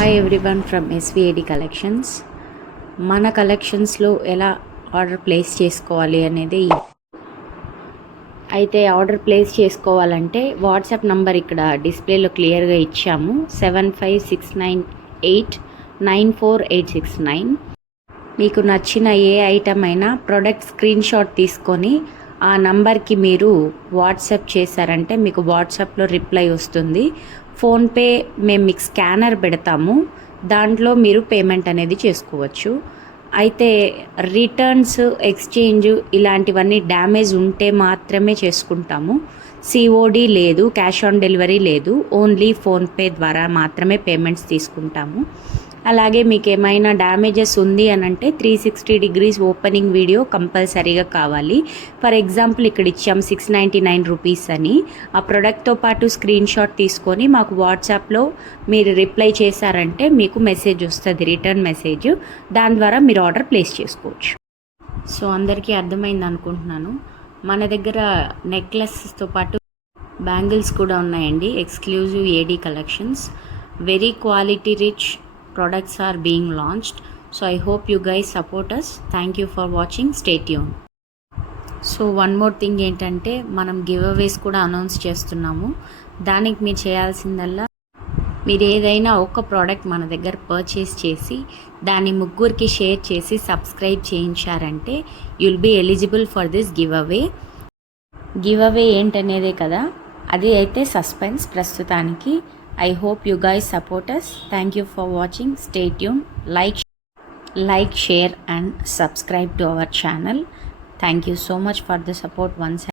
Hi everyone from SVAD collections. మన కలెక్షన్స్లో ఎలా ఆర్డర్ ప్లేస్ చేసుకోవాలి అనేది అయితే ఆర్డర్ ప్లేస్ చేసుకోవాలంటే వాట్సాప్ నంబర్ ఇక్కడ డిస్ప్లేలో క్లియర్గా ఇచ్చాము. 7569894869. మీకు నచ్చిన ఏ ఐటమ్ అయినా ప్రోడక్ట్ స్క్రీన్ షాట్ తీసుకొని ఆ నంబర్కి మీరు వాట్సాప్ చేశారంటే మీకు వాట్సాప్లో రిప్లై వస్తుంది. ఫోన్పే మేము మీకు స్కానర్ పెడతాము, దాంట్లో మీరు పేమెంట్ అనేది చేసుకోవచ్చు. అయితే రిటర్న్స్, ఎక్స్చేంజ్ ఇలాంటివన్నీ డ్యామేజ్ ఉంటే మాత్రమే చేసుకుంటాము. సిఓడి లేదు, క్యాష్ ఆన్ డెలివరీ లేదు, ఓన్లీ ఫోన్పే ద్వారా మాత్రమే పేమెంట్స్ తీసుకుంటాము. అలాగే మీకు ఏమైనా డ్యామేజెస్ ఉంది అని అంటే 360 డిగ్రీస్ ఓపెనింగ్ వీడియో కంపల్సరీగా కావాలి. ఫర్ ఎగ్జాంపుల్ ఇక్కడ ఇచ్చాం 699 రూపీస్ అని. ఆ ప్రోడక్ట్తో పాటు స్క్రీన్ షాట్ తీసుకొని మాకు వాట్సాప్లో మీరు రిప్లై చేశారంటే మీకు మెసేజ్ వస్తుంది, రిటర్న్ మెసేజ్. దాని ద్వారా మీరు ఆర్డర్ ప్లేస్ చేసుకోవచ్చు. సో అందరికీ అర్థమైంది అనుకుంటున్నాను. మన దగ్గర నెక్లెస్తో పాటు బ్యాంగిల్స్ కూడా ఉన్నాయండి. Exclusive AD collections. Very quality rich products are being launched, so I hope you guys support us. Thank you for watching. Stay tuned. So one more thing ఏంటంటే మనం గివ్ అవేస్ కూడా అనౌన్స్ చేస్తున్నాము. దానికి మీరు చేయాల్సిందల్లా మీరు ఏదైనా ఒక ప్రోడక్ట్ మన దగ్గర పర్చేస్ చేసి దాన్ని ముగ్గురికి షేర్ చేసి సబ్స్క్రైబ్ చేయించారంటే you'll be eligible for this giveaway. Giveaway ఏంటనేదే కదా, అది అయితే సస్పెన్స్ ప్రస్తుతానికి. I hope you guys support us. Thank you for watching. Stay tuned. Like, share and subscribe to our channel. Thank you so much for the support once.